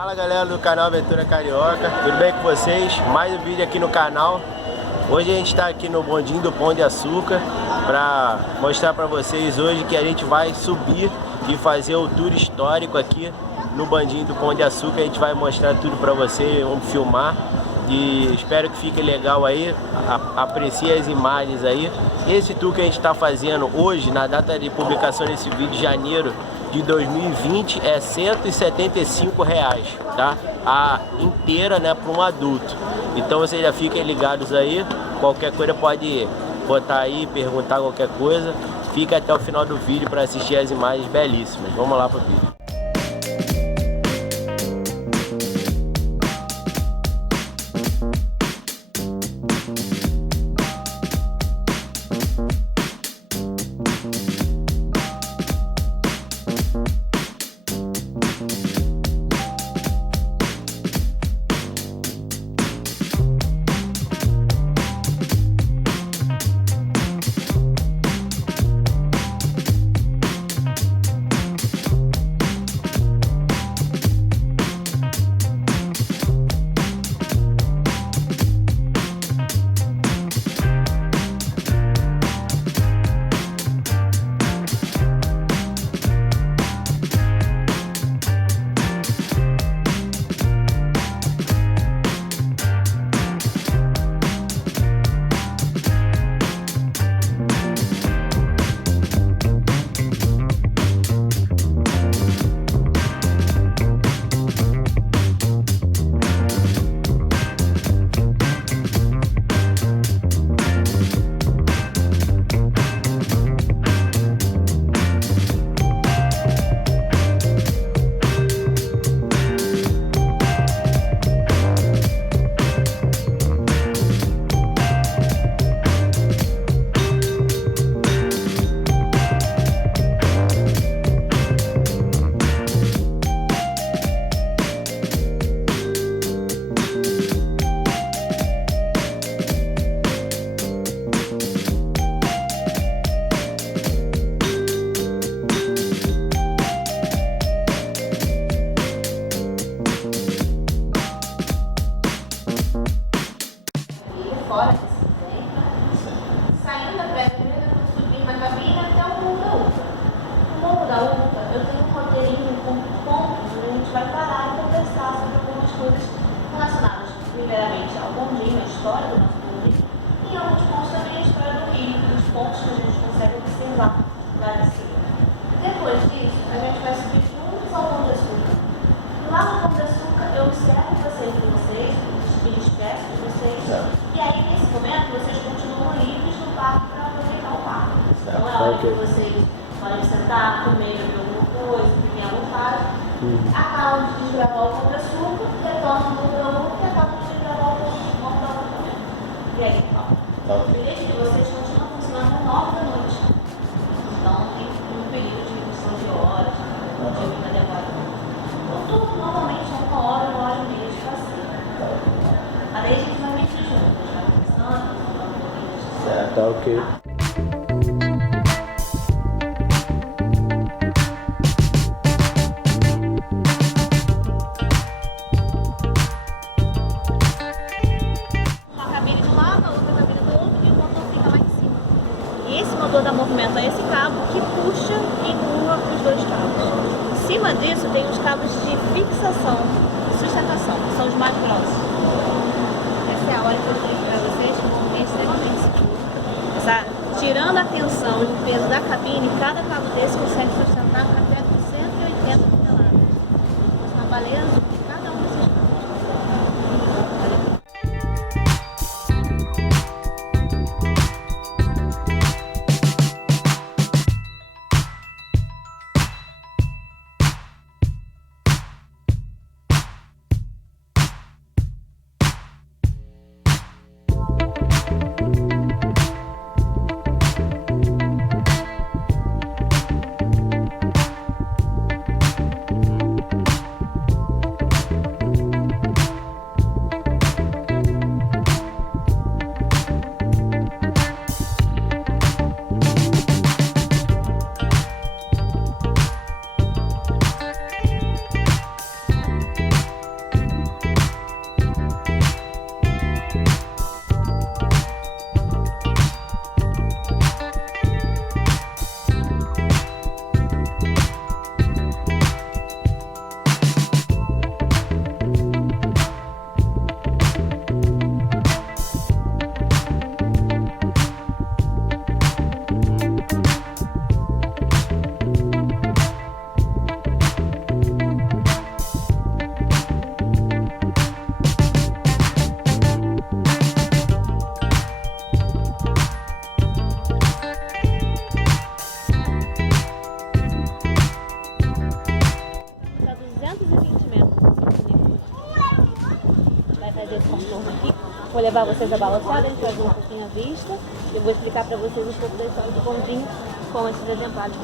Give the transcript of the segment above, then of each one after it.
Fala galera do canal Aventura Carioca, tudo bem com vocês? Mais um vídeo aqui no canal. Hoje a gente está aqui no bondinho do Pão de Açúcar para mostrar para vocês hoje que a gente vai subir e fazer o tour histórico aqui no bondinho do Pão de Açúcar. A gente vai mostrar tudo para vocês, vamos filmar e espero que fique legal aí, aprecie as imagens aí. Esse tour que a gente está fazendo hoje, na data de publicação desse vídeo, janeiro de 2020, é R$175, tá? A inteira, né, para um adulto. Então vocês já fiquem ligados aí, qualquer coisa pode botar aí, perguntar qualquer coisa. Fica até o final do vídeo para assistir as imagens belíssimas. Vamos lá pro vídeo. Saindo da pré-avenida, subindo na cabine até o Morro da Urca. No Morro da Urca, eu tenho um roteirinho com pontos onde a gente vai parar e conversar sobre algumas coisas relacionadas, primeiramente, ao bondinho, a história do nosso bondinho, e alguns pontos também a história do Rio, os pontos que a gente consegue observar lá de cima. Depois disso, a gente vai subir juntos ao Pão de Açúcar. Lá no Pão de Açúcar, eu observo vocês com vocês, me despeço de vocês, e aí nesse momento vocês continuam livres no parque para aproveitar o parque. Então é hora que vocês podem sentar, comer, beber alguma coisa, fiquem à vontade. Acabam de desgravar o Pão de Açúcar, retornam no Morro e acabam de desgravar o Morro da Urca também. E aí, ó, o bilhete de vocês continua funcionando às 9 da noite. Então tem um período de redução de horas, não tem muito adequado. Então tudo normalmente é 1 hora, 1 hora e meia de passeio. Aí a gente vai medir junto, a gente vai conversando, falando um pouquinho da história. Certo, tá ok. Uma cabine de um lado, a outra cabine do outro e o motor fica lá em cima. E esse motor dá movimento a esse cabo que puxa e empurra os dois cabos. Em cima disso tem os cabos de fixação e sustentação, que são os mais grossos. Essa é a hora que eu digo para vocês que o movimento é extremamente seguro. Tirando a tensão e o peso da cabine, cada cabo desse consegue sustentar até 180 toneladas. Uma baleia azul de cada um desses cabos. Olha aqui. fazer esse contorno aqui. Vou levar vocês a balançada, a gente vai ver um pouquinho a vista. Eu vou explicar para vocês um pouco da história do bondinho com esses exemplares.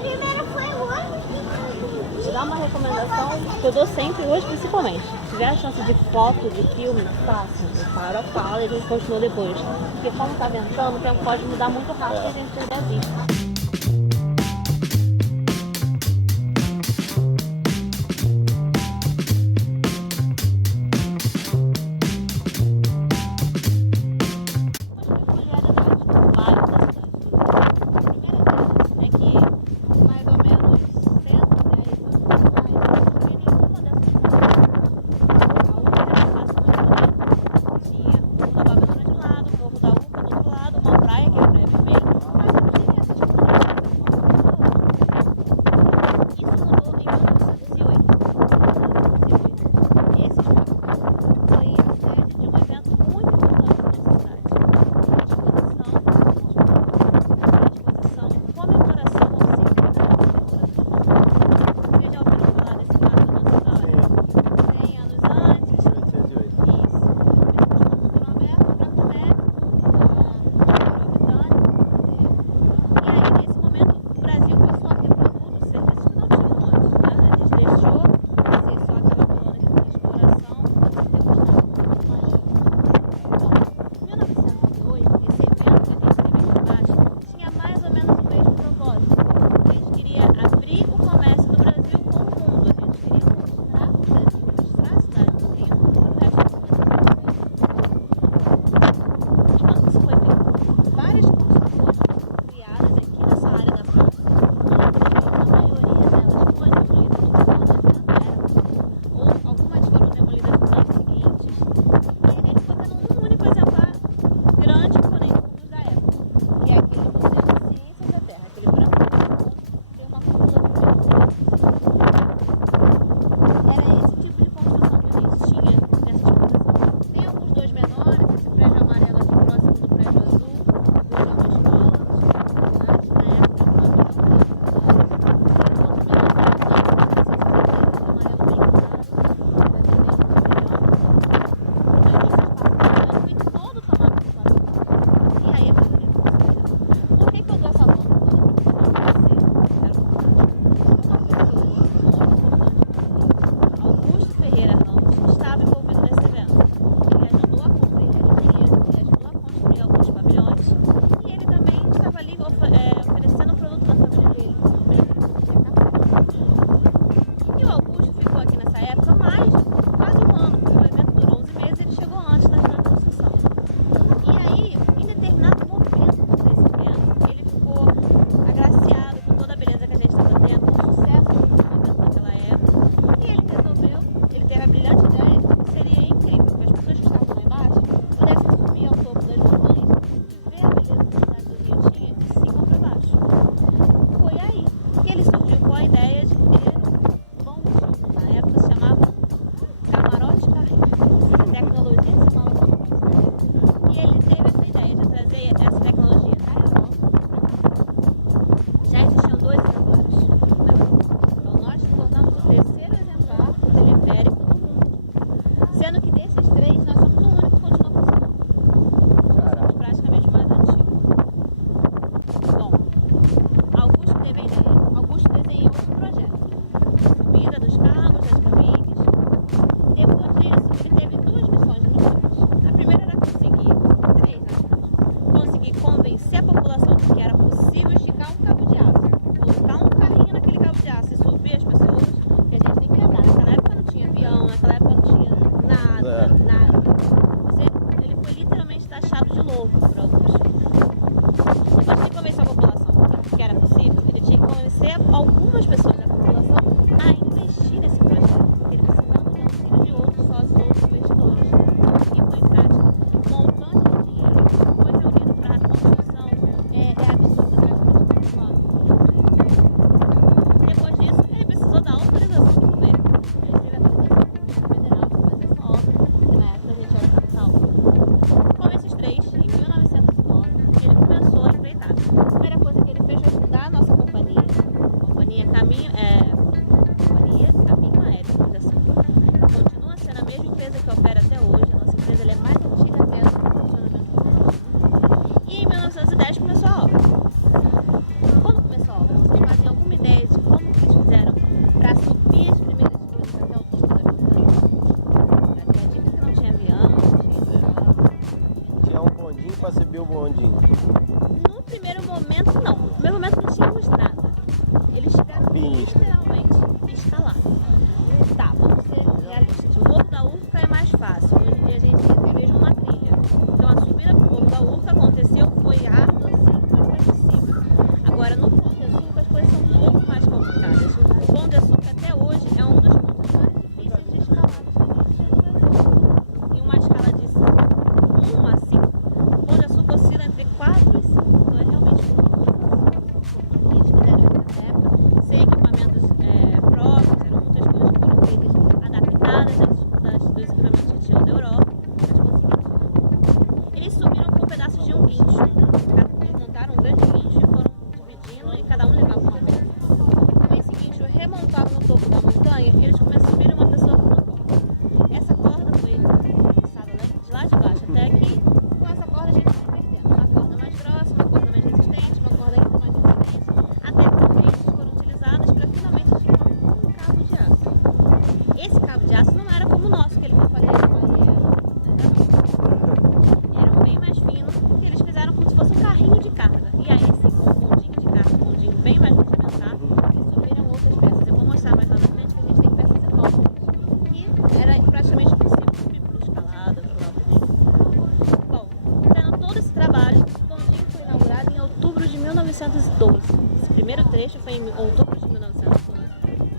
Primeiro foi o ônibus. Vou dar uma recomendação que eu dou sempre, hoje principalmente. Se tiver a chance de foto, de filme, faça. Para a fala e a gente continua depois. Porque como está ventando, o tempo pode mudar muito rápido e a gente perder a vista. pra subir o bondinho? No primeiro momento, não. No primeiro momento não tínhamos nada. Eles tiveram que literalmente escalar. Tá, vamos ser realistas. O Morro da Urca é mais fácil. Hoje em dia a gente tem mesmo uma trilha. Então a subida pro Morro da Urca aconteceu, foi árdua, assim, foi possível. Agora no Pão de Açúcar as coisas são um pouco mais complicadas. O Pão de Açúcar até hoje é um dos pontos mais difíceis de escalar. Em uma escala de 1 a 5, o Pão de Açúcar oscila entre 4 e 5. Então é realmente muito difícil. Eles fizeram isso na época, sem equipamentos próprios, eram muitas coisas que foram feitas adaptadas às dificuldades dos equipamentos que tinham da Europa. Eles subiram com pedaços de um guincho. Eles montaram um grande guincho e foram dividindo e cada um levava um pedaço. Com esse guincho remontado no topo da montanha, eles começaram a subir uma pessoa com uma corda. Essa corda foi passada de lá de baixo até aqui. Com essa corda a gente foi perdendo. Uma corda mais grossa, uma corda mais resistente, uma corda ainda mais resistente. Até que redes foram utilizadas para finalmente chegar um cabo de aço. Esse cabo de aço não era como o nosso, que ele foi fazer eram bem mais finos, e eles fizeram como se fosse um carrinho de carga. E aí sim, com um bondinho de carga, um bondinho bem mais rudimentar, eles subiram outras peças. Eu vou mostrar mais lá na frente que a gente tem peças enormes. E era praticamente impossível subir por escalada, por lá. Bom, tendo todo esse trabalho, o bondinho foi inaugurado em outubro de 1912. Esse primeiro trecho foi em outubro de 1912.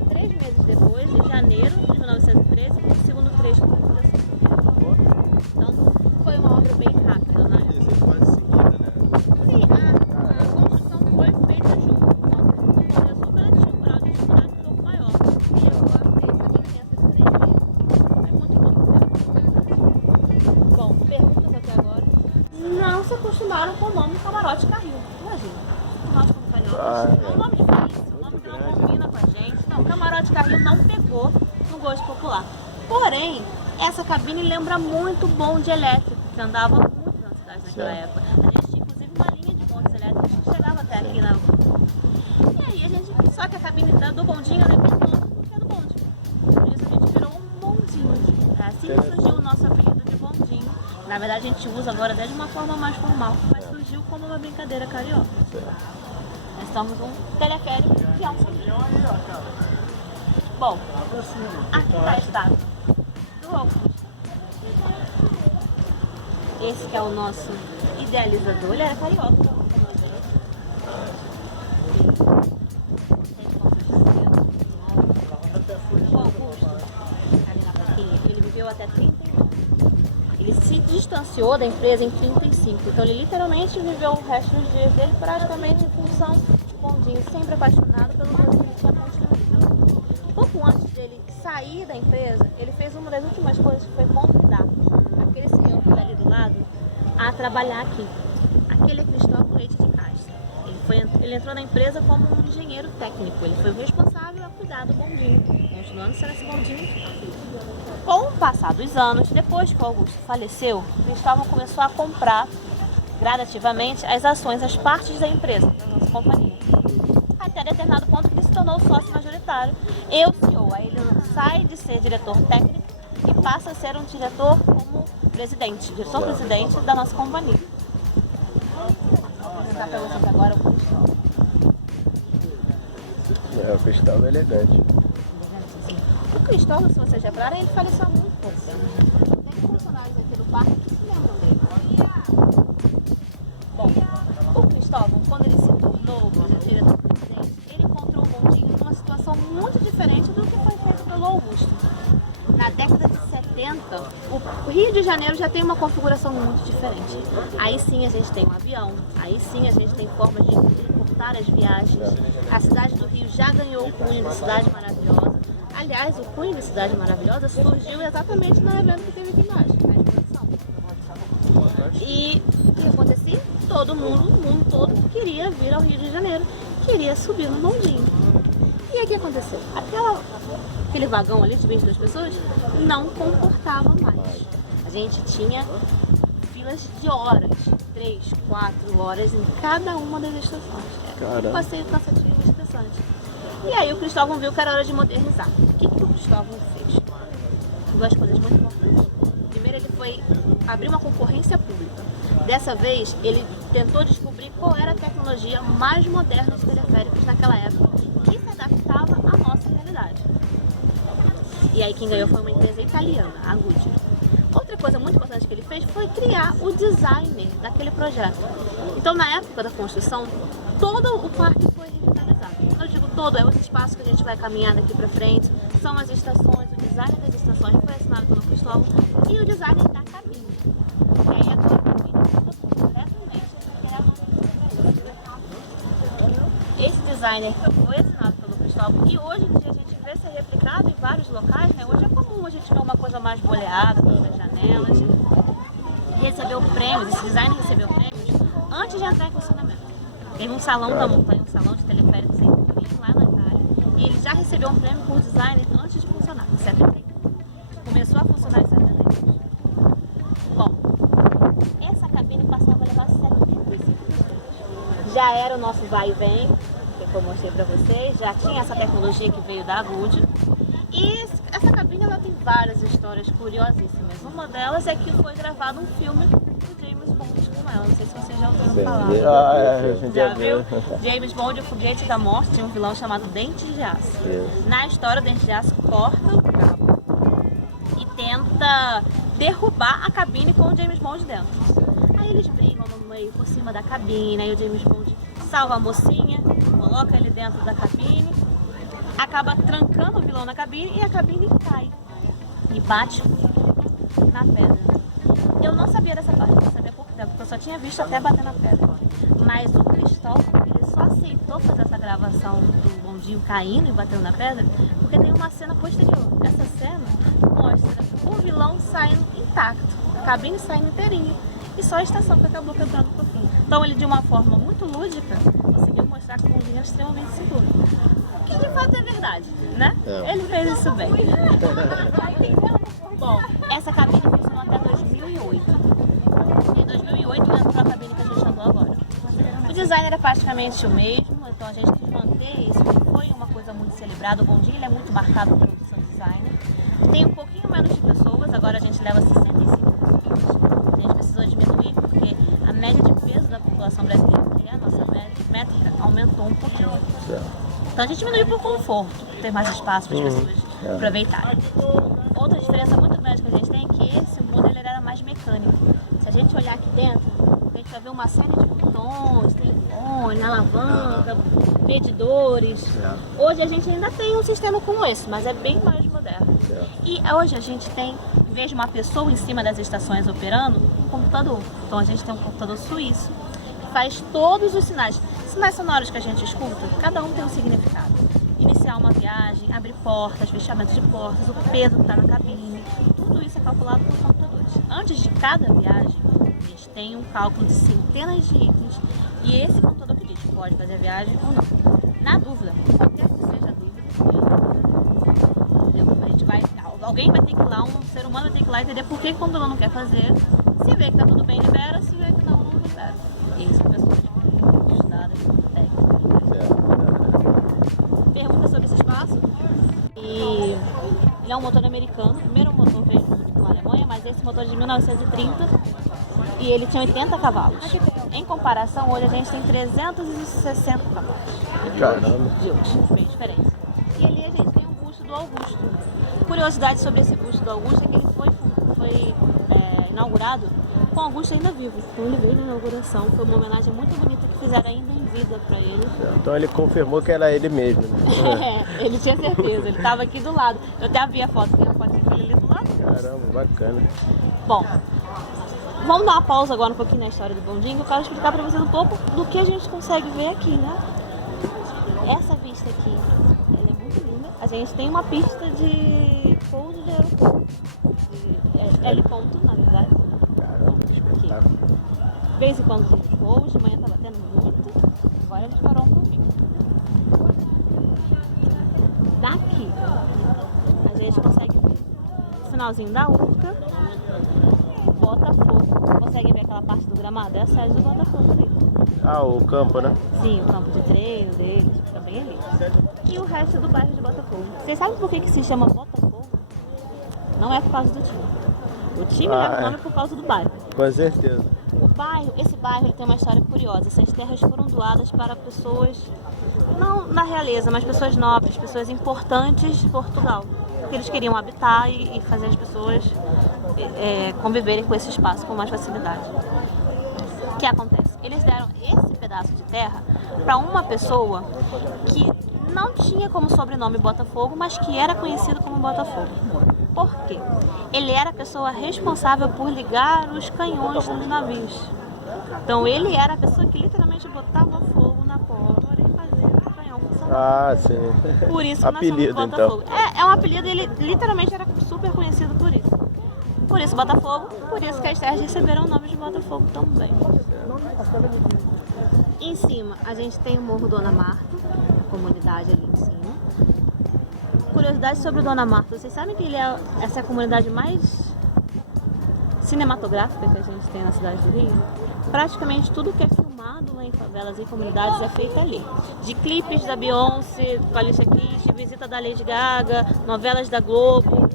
3 meses depois, em janeiro de 1913, o segundo trecho do Pão de Açúcar. Então, foi uma obra bem rápida, né? Isso é quase seguida, né? Sim, a construção foi feita junto. O Pão de Açúcar ela tinha um grau de dificuldade um pouco maior. E agora tem essa diferença de 3 meses. É muito pouco tempo. Bom, perguntas até agora. Não se acostumaram com o nome Camarote Carril. Imagina. Nós como cariocas. É um nome difícil, um nome que não combina com a gente. Não, Camarote Carril não pegou no gosto popular. Porém, essa cabine lembra muito bonde elétrico, que andava muito na cidade naquela época. A gente tinha inclusive uma linha de bondes elétricos que chegava até aqui na rua. E aí a gente, só que a cabine do bondinho lembra o nome que é do bonde. Por isso a gente virou um bondinho. É assim que surgiu o nosso apelido de bondinho. Na verdade a gente usa agora até de uma forma mais formal, mas surgiu como uma brincadeira carioca. Nós estamos num teleférico que é um bondinho. Bom, aqui está a estátua do Augusto. Esse que é o nosso idealizador, ele era carioca. O Augusto, ali na plaquinha, ele viveu até 31. Ele se distanciou da empresa em 35, então ele literalmente viveu o resto dos dias dele praticamente em função do bondinho, sempre apaixonado pelo que ele tinha construído. Pouco antes dele sair da empresa, ele fez uma das últimas coisas que foi convidar aquele senhor que está ali do lado a trabalhar aqui. Aquele é Cristóvão Leite de Castro. Ele entrou na empresa como um engenheiro técnico. Ele foi o responsável a cuidar do bondinho, continuando sendo esse bondinho. Com o passar dos anos, depois que o Augusto faleceu, Cristóvão começou a comprar gradativamente as ações, as partes da empresa, da nossa companhia. Até determinado ponto que ele se tornou sócio majoritário e o CEO. Aí ele sai de ser diretor técnico e passa a ser um diretor como presidente, diretor-presidente da nossa companhia. Vou apresentar para vocês agora o Cristóvão. É, o Cristóvão é elegante. O Cristóvão, se vocês repararem, ele faleceu há muito pouco tempo. Tem funcionários aqui do parque que se lembram dele. Bom, o Cristóvão, quando ele se tornou diretor-presidente, ele encontrou o bondinho numa situação muito diferente do que foi feito pelo Augusto. Na década de 70, o Rio de Janeiro já tem uma configuração muito diferente. Aí sim a gente tem um avião, aí sim a gente tem formas de encurtar as viagens. A cidade do Rio já ganhou o cunho de cidade maravilhosa. Aliás, o cunho de cidade maravilhosa surgiu exatamente na evento que teve aqui embaixo, na exposição. E o que acontecia? Todo mundo, o mundo todo, queria vir ao Rio de Janeiro, queria subir no bondinho. E aí o que aconteceu? Aquele vagão ali de 22 pessoas não comportava mais. A gente tinha filas de horas, 3, 4 horas em cada uma das estações. Era um passeio cansativo e estressante. E aí o Cristóvão viu que era hora de modernizar. O que o Cristóvão fez? Duas coisas muito importantes. Primeiro, ele foi abrir uma concorrência pública. Dessa vez, ele tentou descobrir qual era a tecnologia mais moderna dos teleféricos naquela época que se adaptava à nossa realidade. E aí quem ganhou foi uma empresa italiana, a Goodyear. Outra coisa muito importante que ele fez foi criar o design daquele projeto. Então, na época da construção, todo o parque foi revitalizado. Eu digo todo, é os espaços que a gente vai caminhar daqui para frente, são as estações, o design das estações foi assinado pelo Cristóvão e o design da cabine. E aí agora a cabine muda completamente. Esse designer foi assinado pelo Cristóvão e hoje em dia a gente vê ser replicado em vários locais, né? Hoje é comum a gente ver uma coisa mais boleada pelas janelas. Recebeu prêmios, esse design recebeu prêmios antes de entrar em funcionamento. Teve um salão da montanha, um salão de teleféricos em Turim, lá na Itália, e ele já recebeu um prêmio por design antes de funcionar, em 71. Começou a funcionar em 72. Bom, essa cabine passava a levar 75 pessoas. Já era o nosso vai e vem, que eu mostrei pra vocês, já tinha essa tecnologia que veio da Goodyear. E essa cabine ela tem várias histórias curiosíssimas. Uma delas é que foi gravado um filme do James Bond com ela. Não sei se vocês já ouviram falar. Já viu? James Bond, o Foguete da Morte, tinha um vilão chamado Dentes de Aço. Na história, o Dentes de Aço corta o cabo e tenta derrubar a cabine com o James Bond dentro. Aí eles brigam no meio por cima da cabine, aí o James Bond salva a mocinha, coloca ele dentro da cabine, acaba trancando o vilão na cabine e a cabine cai e bate na pedra. Eu não sabia dessa parte, não sabia há pouco tempo, porque eu só tinha visto até bater na pedra. Mas o Cristóvão, ele só aceitou fazer essa gravação do bondinho caindo e batendo na pedra, porque tem uma cena posterior. Essa cena mostra o vilão saindo intacto, a cabine saindo inteirinha, e só a estação que acabou quebrando um pouquinho. Então ele, de uma forma muito lúdica, conseguiu mostrar que o bondinho é extremamente seguro. Que de fato é verdade, né? Ele fez isso bem. Bom, essa cabine funcionou até 2008. Em 2008 entrou a cabine que a gente andou agora. O design era praticamente o mesmo, então a gente quis manter isso, que foi uma coisa muito celebrada. O bondinho ele é muito marcado pelo seu design. Tem um pouquinho menos de pessoas, agora a gente leva 65 pessoas. A gente precisou diminuir porque a média de peso da população brasileira, que é a nossa métrica, aumentou um pouquinho. Então a gente diminuiu por conforto, ter mais espaço para as pessoas aproveitarem. Outra diferença muito grande que a gente tem é que esse modelo era mais mecânico. Se a gente olhar aqui dentro, a gente vai ver uma série de botões, telefone, alavanca, medidores. Hoje a gente ainda tem um sistema como esse, mas é bem mais moderno. E hoje a gente tem, em vez de uma pessoa em cima das estações operando, um computador. Então a gente tem um computador suíço que faz todos os sinais. Sinais sonoros que a gente escuta, cada um tem um significado. Iniciar uma viagem, abrir portas, fechamento de portas, o peso que está na cabine, tudo isso é calculado por computadores. Antes de cada viagem, a gente tem um cálculo de centenas de itens e esse computador que diz pode fazer a viagem ou não. Na dúvida, qualquer que seja a dúvida, a gente vai, alguém vai ter que ir lá, um ser humano vai ter que ir lá entender por que o computador não quer fazer. Se vê que está tudo bem, libera, se vê que não, não libera. E isso são pessoas muito estudadas, muito técnicas. Pergunta sobre esse espaço. E ele é um motor americano. O primeiro motor veio na Alemanha, mas esse motor é de 1930 e ele tinha 80 cavalos. Em comparação, hoje a gente tem 360 cavalos. Caramba. De hoje, bem diferente. E ali a gente tem um busto do Augusto. Curiosidade sobre esse busto do Augusto é que ele foi inaugurado com o Augusto ainda vivo. Então ele veio na inauguração. Foi uma homenagem muito bonita que fizeram ainda em vida para ele. Então ele confirmou que era ele mesmo, né? Ele tinha certeza, ele estava aqui do lado. Eu até vi a foto, tem a foto dele ali do lado. Caramba, bacana. Bom, vamos dar uma pausa agora um pouquinho na história do bondinho. Eu quero explicar para vocês um pouco do que a gente consegue ver aqui, né? Essa vista aqui, ela é muito linda. A gente tem uma pista de pouso de aeroporto. Heliponto, na verdade. Caramba, que espetáculo. De vez em quando tem voos, de manhã tá batendo muito. Agora ele parou um pouquinho. Daqui, a gente consegue ver o finalzinho da Urca, Botafogo. Consegue ver aquela parte do gramado? É a sede do Botafogo ali. Ah, o campo, né? Sim, o campo de treino deles, fica bem ali. E o resto do bairro de Botafogo. Vocês sabem por que se chama Botafogo? Não é por causa do time. O time leva o nome por causa do bairro. Com certeza. Esse bairro ele tem uma história curiosa. Essas terras foram doadas para pessoas, não na realeza, mas pessoas nobres, pessoas importantes de Portugal. Porque eles queriam habitar e fazer as pessoas conviverem com esse espaço com mais facilidade. O que acontece? Eles deram esse pedaço de terra para uma pessoa que não tinha como sobrenome Botafogo, mas que era conhecido como Botafogo. Por quê? Ele era a pessoa responsável por ligar os canhões dos navios. Então ele era a pessoa que literalmente botava fogo na pólvora e fazia o canhão funcionar. Ah, sim. Por isso que apelido, nós somos Botafogo. É um apelido, ele literalmente era super conhecido por isso. Por isso Botafogo, por isso que as terras receberam o nome de Botafogo também. Em cima a gente tem o Morro Dona Marta, a comunidade ali em cima. Curiosidade sobre o Dona Marta, vocês sabem que essa é a comunidade mais cinematográfica que a gente tem na cidade do Rio? Praticamente tudo que é filmado lá em favelas e comunidades é feito ali. De clipes da Beyoncé, com a Alicia Keys, visita da Lady Gaga, novelas da Globo.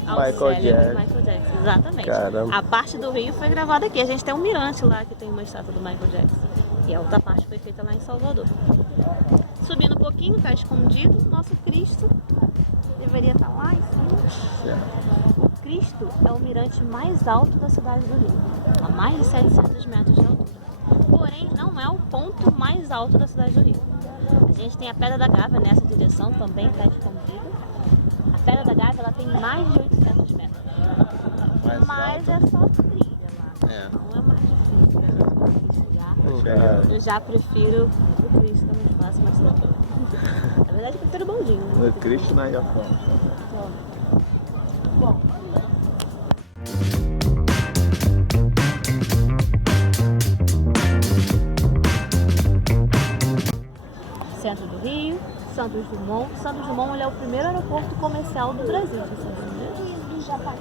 Michael Jackson, exatamente. Caramba. A parte do Rio foi gravada aqui. A gente tem um mirante lá que tem uma estátua do Michael Jackson. E a outra parte foi feita lá em Salvador. Subindo um pouquinho, está escondido, nosso Cristo deveria estar lá em cima. O Cristo é o mirante mais alto da cidade do Rio, a mais de 700 metros de altura. Porém, não é o ponto mais alto da cidade do Rio. A gente tem a Pedra da Gávea nessa direção, também está escondida. A Pedra da Gávea ela tem mais de 800 metros. Mas é só trilha lá, não é mais difícil. Eu já prefiro o Cristo, é muito fácil, mas tranquilo. Na verdade, eu prefiro o bondinho. Né? O Cristo na Iapó. Bom. Centro do Rio, Santos Dumont. Santos Dumont ele é o primeiro aeroporto comercial do Brasil. Do Japão.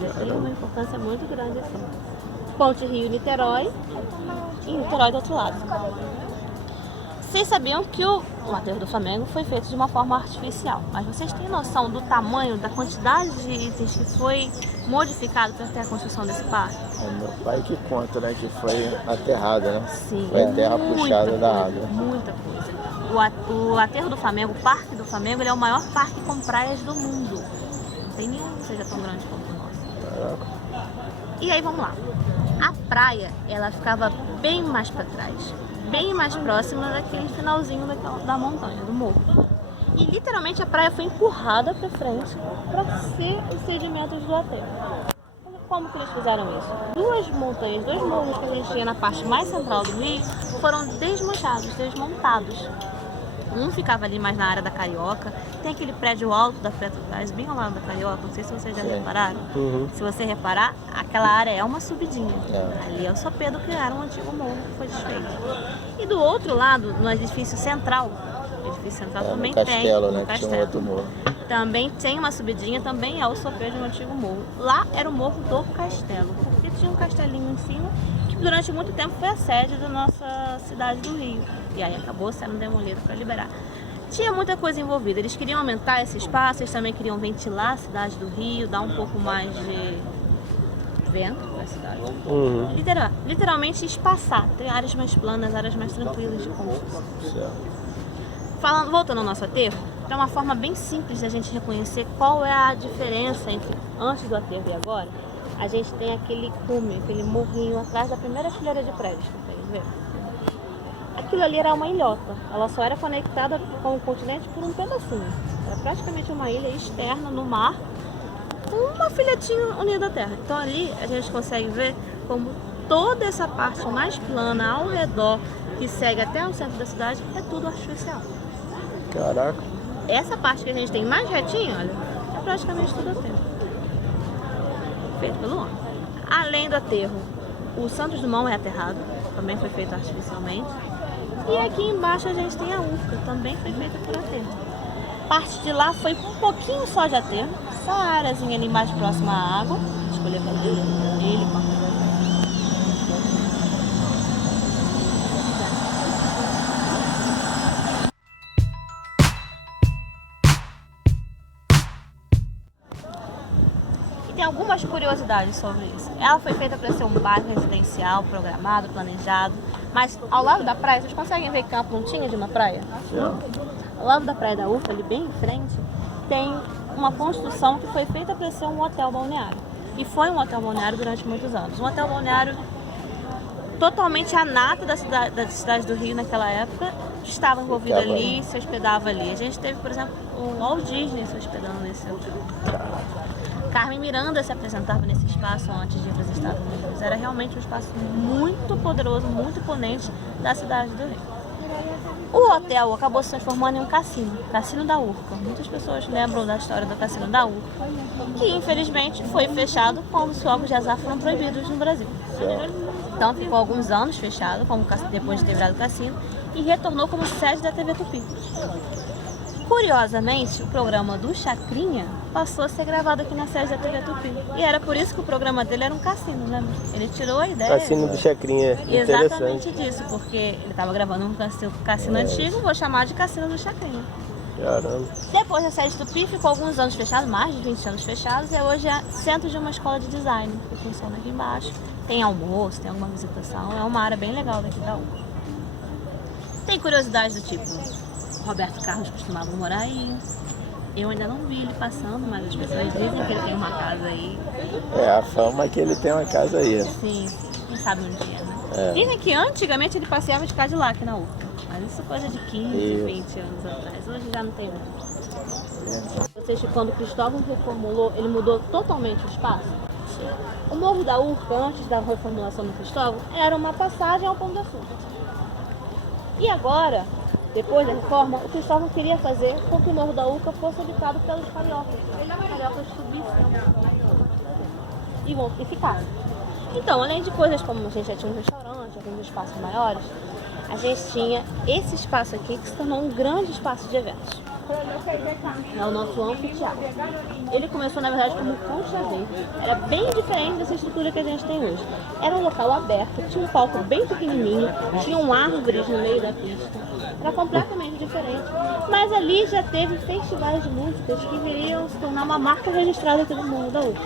Ele tem uma importância muito grande assim. Ponte Rio-Niterói e Niterói do outro lado. Vocês sabiam que o aterro do Flamengo foi feito de uma forma artificial, mas vocês têm noção do tamanho, da quantidade de itens que foi modificado para ter a construção desse parque? É meu pai que conta, né? Que foi aterrada, né? Sim. Foi a terra Muita puxada coisa, da água. Muita coisa. O aterro do Flamengo, o Parque do Flamengo, ele é o maior parque com praias do mundo. Não tem nenhum que seja tão grande quanto o nosso. Caraca. E aí vamos lá. A praia, ela ficava bem mais para trás, bem mais próxima daquele finalzinho da montanha, do morro. E literalmente a praia foi empurrada para frente para ser os sedimentos do aterro. Como que eles fizeram isso? Duas montanhas, dois morros que a gente tinha na parte mais central do Rio foram desmanchados, desmontados. Um ficava ali mais na área da Carioca. Tem aquele prédio alto da Petrobras, bem ao lado da Carioca, não sei se vocês já repararam. Se você reparar, aquela área é uma subidinha. Ali é o São Pedro que era um antigo morro que foi desfeito. E do outro lado, no edifício central, também no castelo, tem né, que tinha um outro morro. Também tem uma subidinha, também é o São Pedro, um antigo morro. Lá era o Morro do Castelo, porque tinha um castelinho em cima, que durante muito tempo foi a sede da nossa cidade do Rio. E aí acabou sendo demolido para liberar. Tinha muita coisa envolvida. Eles queriam aumentar esse espaço, eles também queriam ventilar a cidade do Rio, dar um pouco mais de vento para a cidade. Literalmente espaçar, ter áreas mais planas, áreas mais tranquilas de construção. Voltando ao nosso aterro, é uma forma bem simples de a gente reconhecer qual é a diferença entre antes do aterro e agora. A gente tem aquele cume, aquele morrinho atrás da primeira fileira de prédios, vocês verem. Aquilo ali era uma ilhota, ela só era conectada com o continente por um pedacinho. Era praticamente uma ilha externa no mar, com uma filhotinha unida à terra. Então ali a gente consegue ver como toda essa parte mais plana ao redor, que segue até o centro da cidade, é tudo artificial. Caraca. Essa parte que a gente tem mais retinha, olha, é praticamente tudo aterro. Feito pelo homem. Além do aterro, o Santos Dumont é aterrado, também foi feito artificialmente. E aqui embaixo a gente tem a Urca, também foi feita por aterro. Parte de lá foi um pouquinho só de aterro, só a áreazinha ali mais próxima à água. Escolher para ele, E tem algumas curiosidades sobre isso. Ela foi feita para ser um bairro residencial, programado, planejado. Mas ao lado da praia, vocês conseguem ver que tem uma pontinha de uma praia? Ao lado da praia da UFA, ali bem em frente, tem uma construção que foi feita para ser um hotel balneário. E foi um hotel balneário durante muitos anos. Um hotel balneário totalmente a nata da cidade do Rio naquela época, estava envolvido ali, se hospedava ali. A gente teve, por exemplo, o Walt Disney se hospedando nesse hotel. Carmen Miranda se apresentava nesse espaço antes de ir para os Estados Unidos. Era realmente um espaço muito poderoso, muito imponente da cidade do Rio. O hotel acabou se transformando em um cassino, Cassino da Urca. Muitas pessoas lembram da história do Cassino da Urca, que infelizmente foi fechado quando os fogos de azar foram proibidos no Brasil. Então ficou alguns anos fechado, depois de ter virado cassino, e retornou como sede da TV Tupi. Curiosamente, o programa do Chacrinha passou a ser gravado aqui na sede da TV Tupi. E era por isso que o programa dele era um cassino, né? Ele tirou a ideia. Cassino do Chacrinha, interessante. Exatamente disso, porque ele estava gravando um cassino antigo, vou chamar de Cassino do Chacrinha. Caramba. Depois da sede Tupi, ficou alguns anos fechado, mais de 20 anos fechados, e hoje é centro de uma escola de design, que funciona aqui embaixo. Tem almoço, tem alguma visitação, é uma área bem legal daqui da UFA. Tem curiosidades do tipo, Roberto Carlos costumava morar aí. Eu ainda não vi ele passando, mas as pessoas dizem que ele tem uma casa aí. É, a fama é que ele tem uma casa aí. Sim, quem sabe um dia, né? Dizem que antigamente ele passeava de Cadillac na UFA, mas isso é coisa de 15, 20 anos atrás. Hoje já não tem muito. Vocês, quando Cristóvão reformulou, ele mudou totalmente o espaço? O Morro da Urca, antes da reformulação do Cristóvão, era uma passagem ao Pão de Açúcar. E agora, depois da reforma, o Cristóvão queria fazer com que o Morro da Urca fosse habitado pelos cariocas. Os cariocas subissem e ficassem. Então, além de coisas como a gente já tinha um restaurante, alguns espaços maiores, a gente tinha esse espaço aqui que se tornou um grande espaço de eventos. É o nosso anfiteatro. Ele começou, na verdade, como concha verde. Era bem diferente dessa estrutura que a gente tem hoje. Era um local aberto, tinha um palco bem pequenininho, tinham árvores no meio da pista. Era completamente diferente. Mas ali já teve festivais de músicas que viriam se tornar uma marca registrada aqui no Morro da Urca.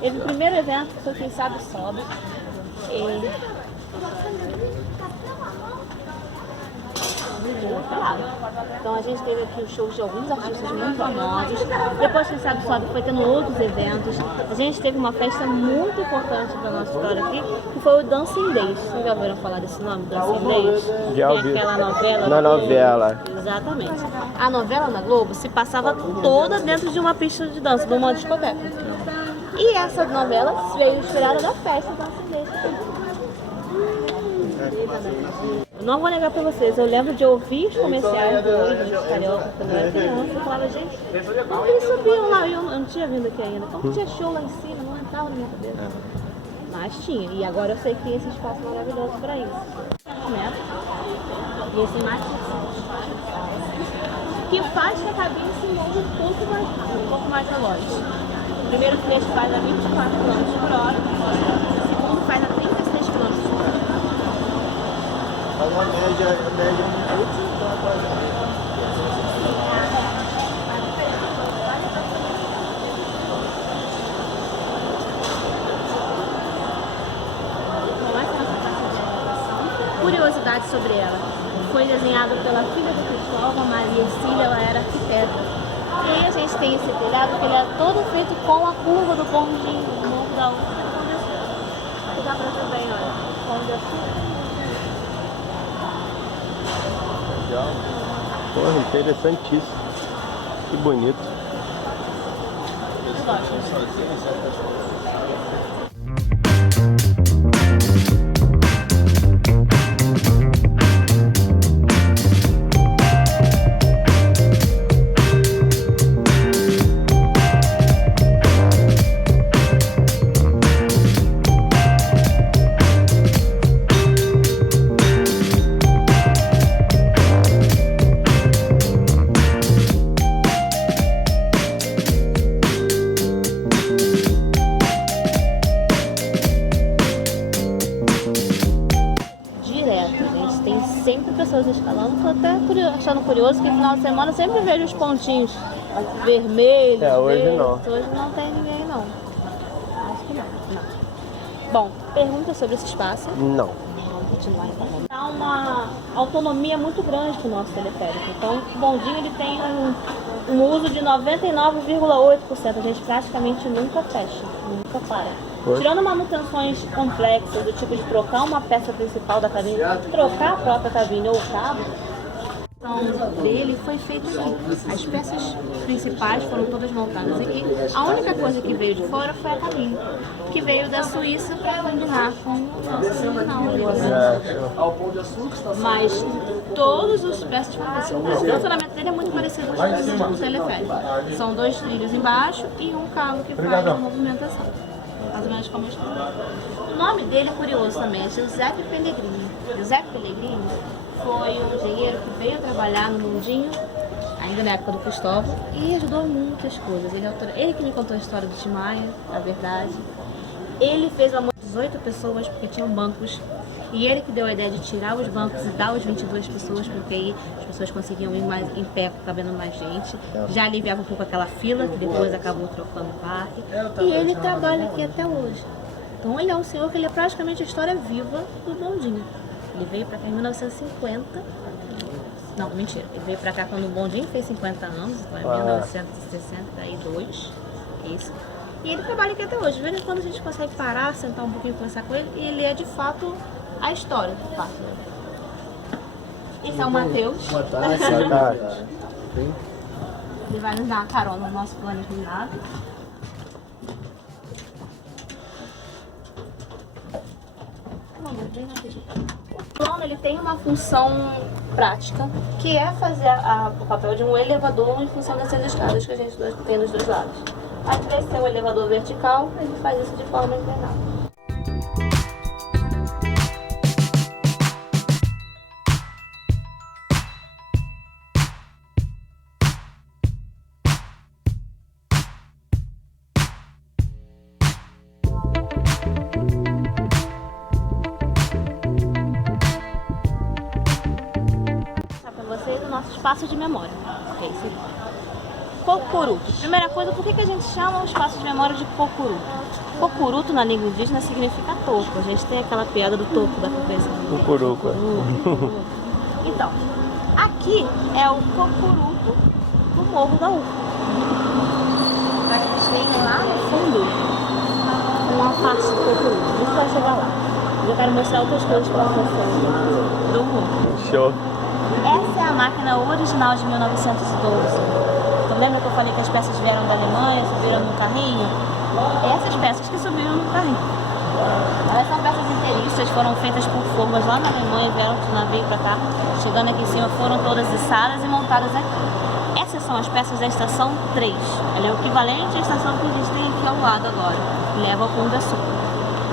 Teve o primeiro evento, que foi Quem Sabe Sobe. Então a gente teve aqui os shows de alguns artistas muito famosos. Depois, Quem Sabe Sobe, foi tendo outros eventos. A gente teve uma festa muito importante para nossa história aqui, que foi o Dancing Days. Vocês já ouviram falar desse nome, Dancing Days? Já ouvi. Aquela novela. Na novela. Exatamente. A novela na Globo se passava toda dentro de uma pista de dança, de uma discoteca. E essa novela veio inspirada da festa Dancing Days. Não vou negar pra vocês, eu lembro de ouvir os comerciais do Oi, dos Carioca, quando eu era criança, eu falava, gente, como que eles subiam lá? Eu não tinha vindo aqui ainda, como que tinha show lá em cima? Não entrava na minha cabeça. Mas tinha, e agora eu sei que tem esse espaço maravilhoso pra isso. E esse mais que faz que a cabine se move um pouco mais rápido, um pouco mais veloz. O primeiro trecho faz a 24 km por hora, o segundo faz a 36 km por hora. Faz uma média Curiosidade sobre ela. Foi desenhada pela filha do Cristóvão, Maria Ercília, ela era arquiteta. E aí a gente tem esse telhado que ele é todo feito com a curva do bondinho, do Morro da Urca. Dá pra ver bem, olha. Pão de Açúcar. legal. Porra, interessantíssimo. Que bonito. Escalando, tô até achando curioso que no final de semana eu sempre vejo os pontinhos vermelhos. É, hoje verdes. não. Hoje não tem ninguém não. Bom, pergunta sobre esse espaço. Não. Vamos continuar então. Dá uma autonomia muito grande para o nosso teleférico. Então, o bondinho ele tem um uso de 99,8%. A gente praticamente nunca fecha, nunca para. Tirando manutenções complexas, do tipo de trocar uma peça principal da cabine, trocar a própria cabine ou o cabo, dele foi feito aqui. As peças principais foram todas montadas aqui. A única coisa que veio de fora foi a cabine, que veio da Suíça para combinar com o nosso terminal. Mas todos os peças foram assim. O funcionamento dele é muito parecido com o teleférico. São 2 trilhos embaixo e um cabo que faz a movimentação. Mais ou menos como está. O nome dele é curioso também, é Giuseppe Pellegrini. Giuseppe Pellegrini foi um engenheiro que veio trabalhar no Bondinho, ainda na época do Cristóvão, e ajudou muitas coisas. Ele que me contou a história do Tim Maia, na verdade. Ele fez o amor de 18 pessoas, porque tinham bancos, e ele que deu a ideia de tirar os bancos e dar os 22 pessoas, porque aí as pessoas conseguiam ir mais em pé, cabendo mais gente. Já aliviava um pouco aquela fila, que depois acabou trocando o parque. E ele trabalha aqui até hoje. Então ele é um senhor que ele é praticamente a história viva do Bondinho. Ele veio pra cá em 1950. Não, mentira. Ele veio pra cá quando o Bondinho fez 50 anos, então é 1962. Isso. E ele trabalha aqui até hoje. De vez em quando a gente consegue parar, sentar um pouquinho e conversar com ele. E ele é de fato a história do parque. Esse é o Matheus. Boa tarde. Ele vai nos dar uma carona no nosso plano iluminado. O plano ele tem uma função prática, que é fazer o papel de um elevador em função dessas escadas que a gente tem dos dois lados. Ao invés de ser um elevador vertical, ele faz isso de forma inclinada. Espaço de memória. Que é isso aqui. Cocuruto. Primeira coisa, por que a gente chama o espaço de memória de cocuruto? Cocuruto na língua indígena significa toco. A gente tem aquela piada do toco da cabeça. Cucuruco. Então, aqui é o cocuruto do Morro da Urca. A gente tem lá no fundo uma parte do cocuruto. A gente vai chegar lá. Eu quero mostrar outras coisas para vocês do morro. Show. Essa é a máquina original de 1912. Então, lembra que eu falei que as peças vieram da Alemanha, subiram no carrinho? Essas peças que subiram no carrinho. Elas são peças inteiristas, foram feitas por formas lá na Alemanha, vieram de navio para cá. Chegando aqui em cima, foram todas içadas e montadas aqui. Essas são as peças da estação 3. Ela é o equivalente à estação que a gente tem aqui ao lado agora, que leva ao Pão de Açúcar.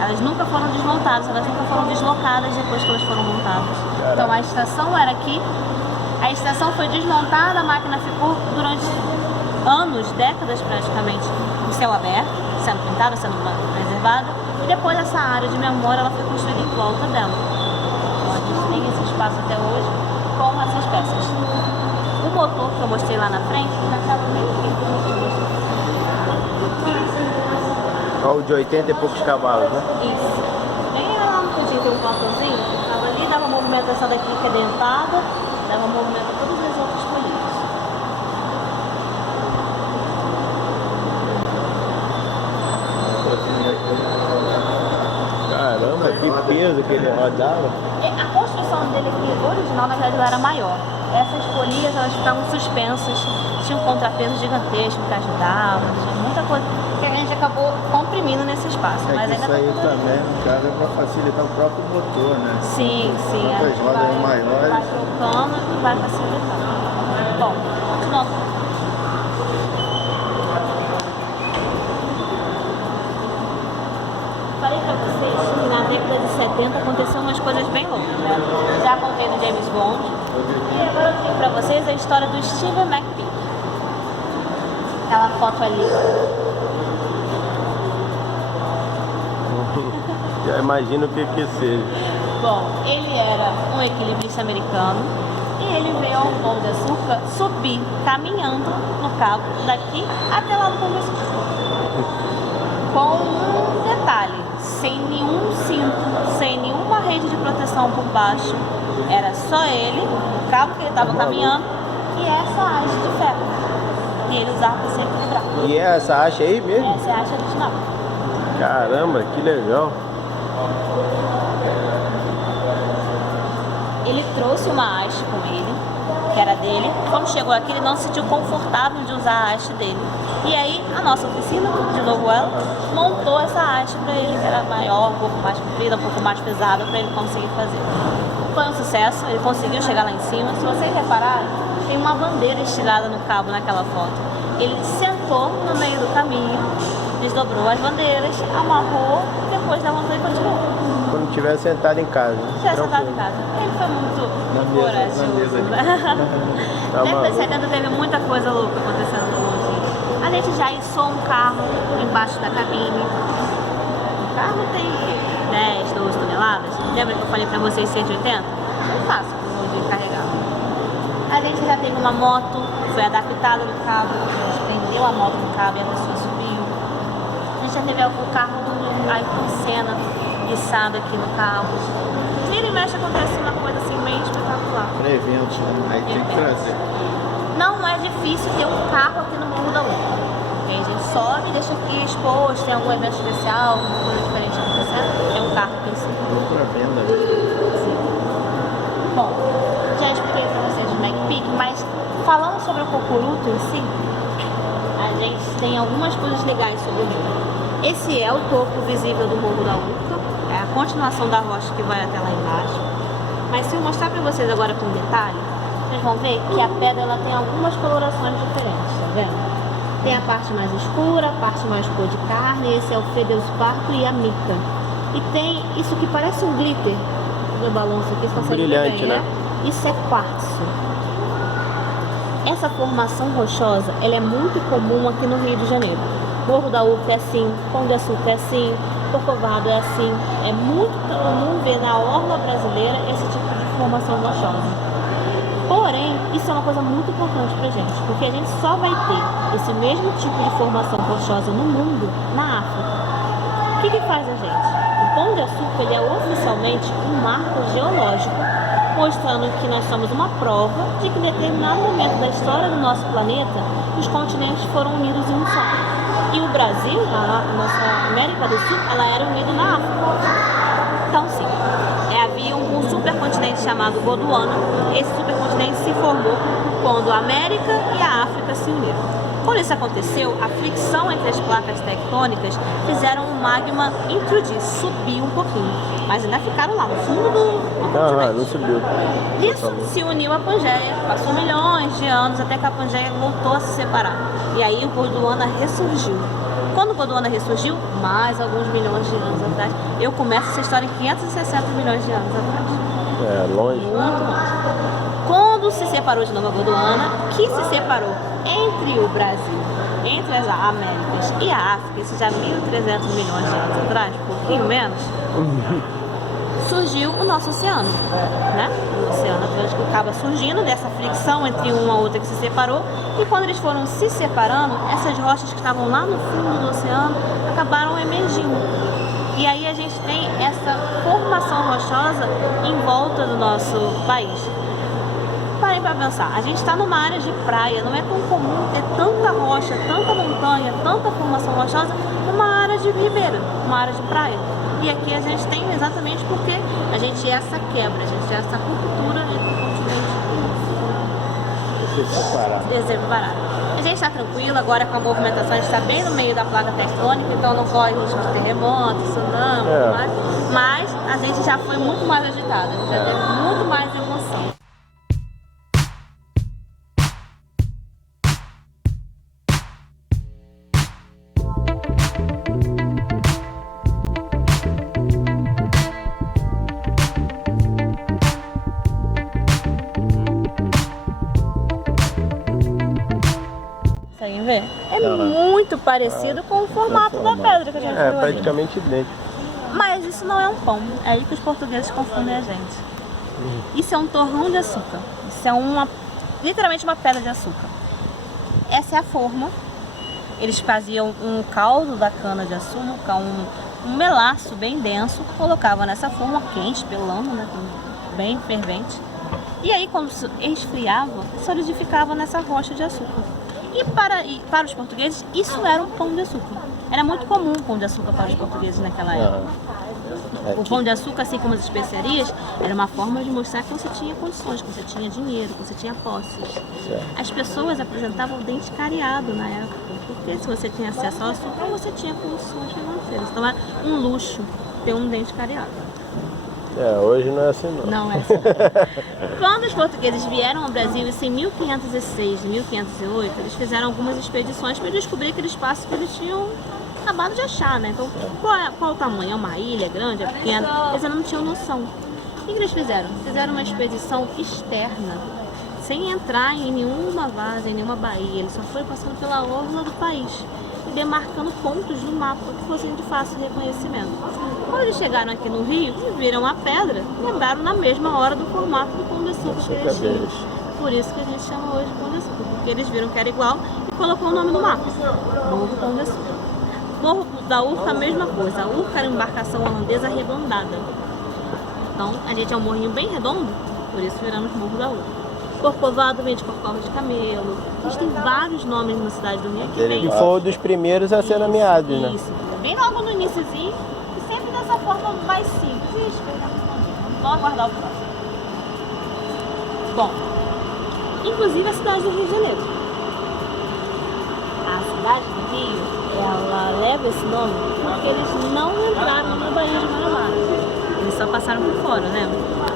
Elas nunca foram desmontadas, elas nunca foram deslocadas depois que elas foram montadas. Então a estação era aqui, a estação foi desmontada, a máquina ficou durante anos, décadas praticamente, em céu aberto, sendo pintada, sendo preservada, e depois essa área de memória ela foi construída em volta dela. Então a gente tem esse espaço até hoje com essas peças. O motor que eu mostrei lá na frente, naquela bem aqui, Olha o de 80 e poucos cavalos, né? isso. Bem lá no cantinho tem um portãozinho, ficava ali, dava movimentação daqui que é dentada, dava movimento a todas as outras folhinhas. Caramba, que peso que ele rodava. A construção dele aqui, original, na verdade, ela era maior. Essas folhinhas, elas ficavam suspensas, tinha um contrapeso gigantesco que ajudava, tinha muita coisa que a gente acabou comprimindo nesse espaço. É mas que ainda isso aí também, no caso, é para facilitar o próprio motor, né? Sim, sim. Quantas rodas maiores? Vai trocando e vai facilitando. Bom, continuando. Falei pra vocês que na década de 70 aconteceu umas coisas bem loucas, né? Já contei do James Bond. E agora eu tenho pra vocês a história do Stephen McPeak. Aquela foto ali. Já imagino o que seja. Bom, ele era um equilibrista americano e ele veio ao Pão de Açúcar subir caminhando no cabo daqui até lá no Pão de Açúcar. Com um detalhe, sem nenhum cinto, sem nenhuma rede de proteção por baixo. Era só ele, o cabo que ele estava caminhando e essa haste de ferro. E ele usava para se equilibrar. E é essa haste aí mesmo? Essa é a haste original. Caramba, que legal. Ele trouxe uma haste com ele, que era dele. Quando chegou aqui, ele não se sentiu confortável de usar a haste dele. E aí, a nossa oficina, de novo ela, montou essa haste para ele, que era maior, um pouco mais comprida, um pouco mais pesada, para ele conseguir fazer. Foi um sucesso, ele conseguiu chegar lá em cima. Se vocês repararem, tem uma bandeira estirada no cabo naquela foto. Ele sentou no meio do caminho, desdobrou as bandeiras, amarrou e depois levantou e continuou. Quando estiver sentado em casa. Já sentado em casa. Ele foi muito corajoso. Nesse evento teve muita coisa louca acontecendo no Bondinho. A gente já içou um carro embaixo da cabine. O carro tem 10, 12 toneladas. Lembra que eu falei pra vocês 180? Não fácil para o Bondinho carregar. A gente já teve uma moto, foi adaptada no cabo. A gente prendeu a moto no cabo e a pessoa subiu. A gente já teve o carro do Ayrton Senna guiçado aqui no carro. Vira e mexe acontece uma coisa assim bem espetacular. Para eventos, né? Aí tem que trazer. Não é difícil ter um carro aqui no Morro da Urca. A gente sobe, deixa aqui exposto, tem algum evento especial, alguma coisa diferente acontecendo, é um carro aqui em cima. Ou para venda. Sim. Bom, já expliquei para vocês o MacPic, mas falando sobre o Cocuruto em si, a gente tem algumas coisas legais sobre o rio. Esse é o topo visível do Morro da Urca, é a continuação da rocha que vai até lá embaixo. Mas se eu mostrar para vocês agora com detalhe, vocês vão ver que a pedra ela tem algumas colorações diferentes, tá vendo? Tem a parte mais escura, a parte mais cor de carne, esse é o feldespato e a mica. E tem isso que parece um glitter no balanço aqui, vocês conseguem ver Brilhante, bem, né? Isso é quartzo. Essa formação rochosa, ela é muito comum aqui no Rio de Janeiro. Morro da Urca é assim, Pão de Açúcar é assim, Corcovado é assim. É muito comum ver na orla brasileira esse tipo de formação rochosa. Porém, isso é uma coisa muito importante pra gente, porque a gente só vai ter esse mesmo tipo de formação rochosa no mundo, na África. O que faz a gente? O Pão de Açúcar ele é oficialmente um marco geológico, mostrando que nós somos uma prova de que em determinado momento da história do nosso planeta, os continentes foram unidos em um só. E o Brasil, a nossa América do Sul, ela era unida na África. Então sim, havia um supercontinente chamado Gondwana. Esse supercontinente se formou quando a América e a África se uniram. Quando isso aconteceu, a fricção entre as placas tectônicas fizeram o magma intrudir, subir um pouquinho. Mas ainda ficaram lá no fundo do continente. Não subiu. Isso se uniu à Pangeia, passou milhões de anos até que a Pangeia voltou a se separar. E aí o Gondwana ressurgiu. Quando o Gondwana ressurgiu, mais alguns milhões de anos atrás, eu começo essa história em 560 milhões de anos atrás. É, longe. Muito longe. Quando se separou de novo a Gondwana, que se separou entre o Brasil, entre as Américas e a África, isso já 1.300 milhões de anos atrás, um pouquinho menos, surgiu o nosso oceano, né? O Oceano Atlântico acaba surgindo dessa fricção entre uma e outra que se separou, e quando eles foram se separando, essas rochas que estavam lá no fundo do oceano acabaram emergindo. E aí a gente tem essa formação rochosa em volta do nosso país. Parem para pensar, a gente está numa área de praia, não é tão comum ter tanta rocha, tanta montanha, tanta formação rochosa numa área de ribeira, uma área de praia. E aqui a gente tem exatamente porque a gente é essa quebra, a gente é essa ruptura entre o continente separado. A gente está tranquilo, agora com a movimentação, a gente está bem no meio da placa tectônica, então não corre risco de terremoto, tsunami, tudo mais. Mas a gente já foi muito mais agitado, a gente já teve muito mais emoção. Conseguem ver? É muito parecido com o formato da pedra que a gente viu ali. Praticamente idêntico. Mas isso não é um pão. É aí que os portugueses confundem a gente. Isso é um torrão de açúcar. Isso é literalmente uma pedra de açúcar. Essa é a forma. Eles faziam um caldo da cana de açúcar, um melaço bem denso, colocava nessa forma quente, pelando, né, bem fervente. E aí, quando esfriava, solidificava nessa rocha de açúcar. E para os portugueses, isso era um pão de açúcar. Era muito comum o pão de açúcar para os portugueses naquela época. O pão de açúcar, assim como as especiarias, era uma forma de mostrar que você tinha condições, que você tinha dinheiro, que você tinha posses. As pessoas apresentavam o dente cariado na época, porque se você tinha acesso ao açúcar, você tinha condições financeiras. Então era um luxo ter um dente cariado. Hoje não é assim não. Não é assim. Quando os portugueses vieram ao Brasil, isso em 1506 e 1508, eles fizeram algumas expedições para descobrir aquele espaço que eles tinham acabado de achar, né? Então, qual o tamanho? É uma ilha, é grande, é pequena? Eles ainda não tinham noção. O que eles fizeram? Fizeram uma expedição externa, sem entrar em nenhuma várzea, em nenhuma baía. Eles só foram passando pela orla do país e demarcando pontos no mapa que fossem de fácil reconhecimento. Quando eles chegaram aqui no Rio e viram a pedra, lembraram na mesma hora do formato do pão de açúcar que eles tinham. Por isso que a gente chama hoje de pão de açúcar, porque eles viram que era igual e colocou o nome no mapa. Morro Pão de Açúcar. Morro da Urca, a mesma coisa. A Urca era uma embarcação holandesa arredondada. Então, a gente é um morrinho bem redondo, por isso viramos Morro da Urca. Corcovado vem de corcova de camelo. A gente tem vários nomes na cidade do Rio que vem. E foi um dos primeiros a ser nomeados, né? Isso, bem logo no iniciozinho, e sempre dessa forma mais simples. Ixi, vamos aguardar o próximo. Bom, inclusive a cidade do Rio de Janeiro. A cidade do Rio, ela leva esse nome porque eles não entraram na Baía de Guanabara. Eles só passaram por fora, né?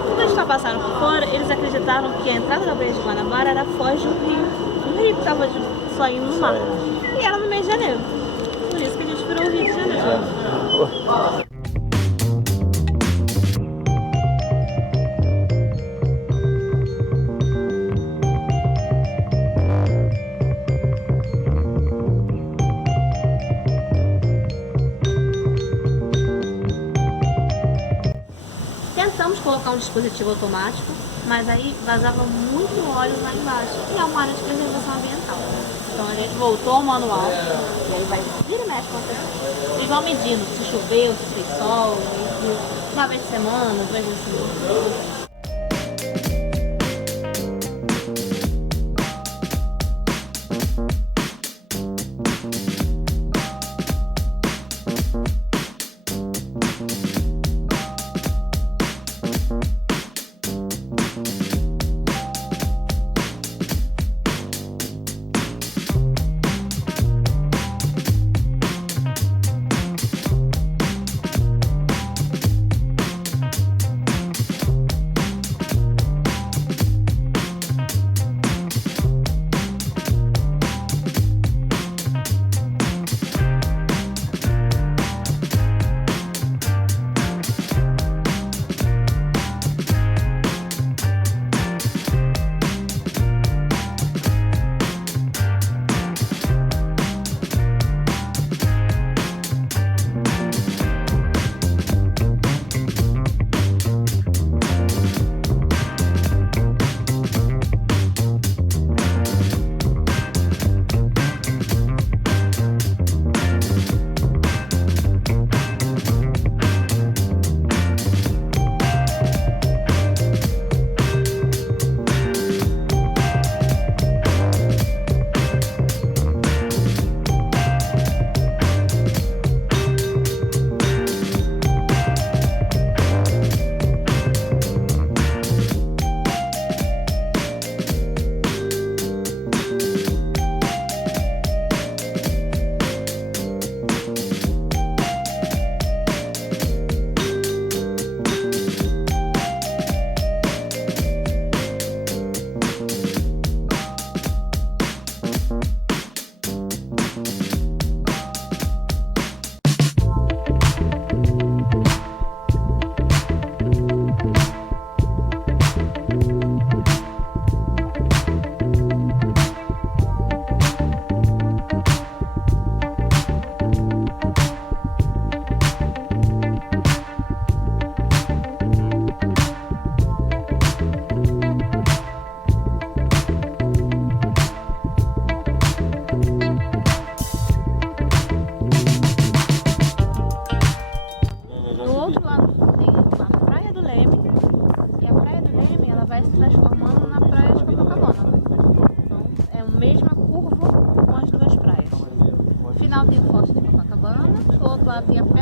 Quando eles só passaram por fora, eles acreditaram que a entrada da Baía de Guanabara era a foz de um rio. Um rio que estava só indo no mar. E era no mês de janeiro. Por isso que a gente virou o Rio de Janeiro. Tentamos colocar um dispositivo automático, mas aí vazava muito óleo lá embaixo, e é uma área de preservação ambiental. Então a gente voltou ao manual, e aí vai vira e mexe com a eles vão medindo se choveu, se fez sol, uma vez por semana, 2 vezes por semana.